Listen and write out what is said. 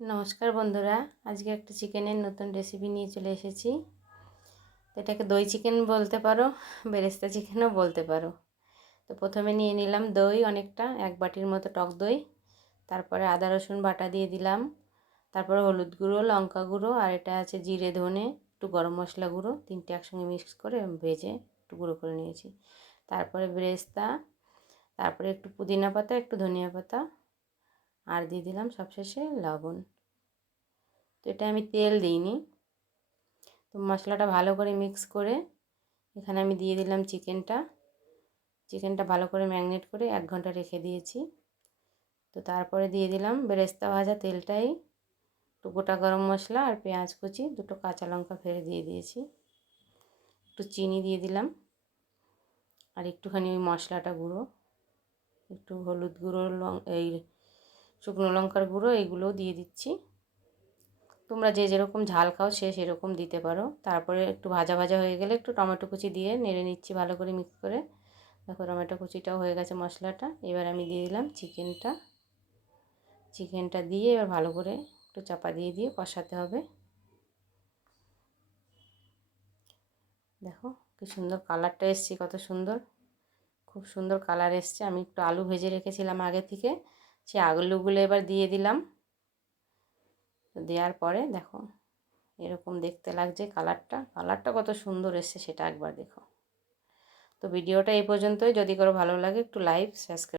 নমস্কার বন্ধুরা, আজকে একটা চিকেনের নতুন রেসিপি নিয়ে চলে এসেছি। এটাকে দই চিকেন বলতে পারো, বেরেস্তা চিকেনও বলতে পারো। তো প্রথমে নিয়ে নিলাম দই অনেকটা, এক বাটির মতো টক দই, তারপরে আদা, রসুন বাটা দিয়ে দিলাম, তারপরে হলুদ গুঁড়ো, লঙ্কা গুঁড়ো, আর এটা আছে জিরে, ধনে, একটু গরম মশলা গুঁড়ো, তিনটে একসঙ্গে মিক্স করে ভেজে একটু গুঁড়ো করে নিয়েছি। তারপরে বেরেস্তা, তারপরে একটু পুদিনা পাতা, একটু ধনিয়া পাতা আর দিয়ে দিলাম সবশেষে লবণ। তো এটা আমি তেল দিইনি। তো মশলাটা ভালো করে মিক্স করে এখানে আমি দিয়ে দিলাম চিকেনটা। চিকেনটা ভালো করে ম্যাগনেট করে এক ঘণ্টা রেখে দিয়েছি। তো তারপরে দিয়ে দিলাম বেরেস্তা ভাজা তেলটাই। একটু গোটা গরম মশলা আর পেঁয়াজ কুচি, দুটো কাঁচা লঙ্কা ফেলে দিয়ে দিয়েছি। একটু চিনি দিয়ে দিলাম। আর একটুখানি ওই মশলাটা গুঁড়ো। একটু হলুদ গুঁড়ো, লং এই শুকনো লঙ্কার গুঁড়ো এগুলোও দিয়ে দিচ্ছি। তোমরা যে যেরকম ঝাল খাও সে সেরকম দিতে পারো। তারপরে একটু ভাজা ভাজা হয়ে গেলে একটু টমেটো কুচি দিয়ে নেড়ে নিচ্ছি ভালো করে মিক্স করে। দেখো টমেটো কুচিটাও হয়ে গেছে মশলাটা। এবার আমি দিয়ে দিলাম চিকেনটা। চিকেনটা দিয়ে এবার ভালো করে একটু চাপা দিয়ে দিয়ে কষাতে হবে। দেখো কি সুন্দর কালারটা এসছে, কত সুন্দর। খুব সুন্দর কালার এসছে। আমি একটু আলু ভেজে রেখেছিলাম আগে থেকে। সে আলুগুলো এবার দিয়ে দিলাম। দেওয়ার পরে দেখো, এরকম দেখতে লাগছে কালারটা। কালারটা কত সুন্দর এসছে সেটা একবার দেখো। তো ভিডিওটা এই পর্যন্তই। যদি করো ভালো লাগে একটু লাইভ সাবস্ক্রাইব